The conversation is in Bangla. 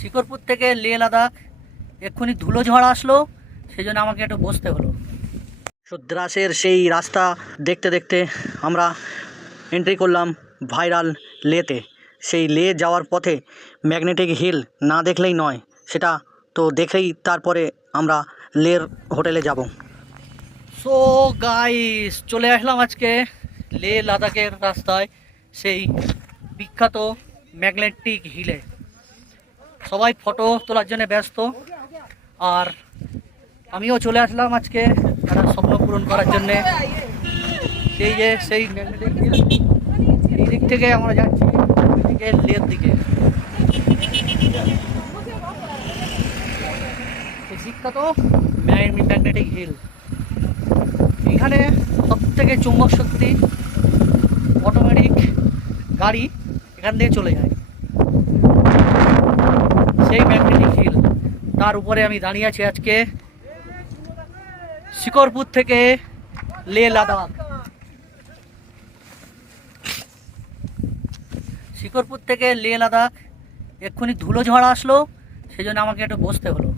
শিকরপুর থেকে লে লাদাখ এক্ষুনি ধুলো ঝড় আসলো, সেই জন্য আমাকে একটু বসতে হলো। সদ্রাসের সেই রাস্তা দেখতে দেখতে আমরা এন্ট্রি করলাম ভাইরাল লেতে। সেই লে যাওয়ার পথে ম্যাগনেটিক হিল না দেখলেই নয়, সেটা তো দেখেই তারপরে আমরা লের হোটেলে যাব। সো গাইস, চলে আসলাম আজকে লে লাদাখের রাস্তায় সেই বিখ্যাত ম্যাগনেটিক হিলে। সবাই ফটো তোলার জন্য ব্যস্ত, আর আমিও চলে আসলাম আজকে একটা স্বপ্ন পূরণ করার জন্যে। সেই যে সেই ম্যাগনেটিক হিল, এই দিক থেকে আমরা যাচ্ছি এদিকে লের দিকে। এই বিখ্যাত ম্যাগনেটিক হিল, এখানে সব থেকে চুম্বক শক্তি অটোমেটিক গাড়ি এখান থেকে চলে যায়। সেই ম্যাগনেটিক হিল, তার উপরে আমি দাঁড়িয়ে আছি আজকে শিকরপুর থেকে লে লাদাখ। শিকরপুর থেকে লে লাদাখ এক্ষুনি ধুলো ঝড় আসলো, সেই জন্য আমাকে একটু বসতে হলো।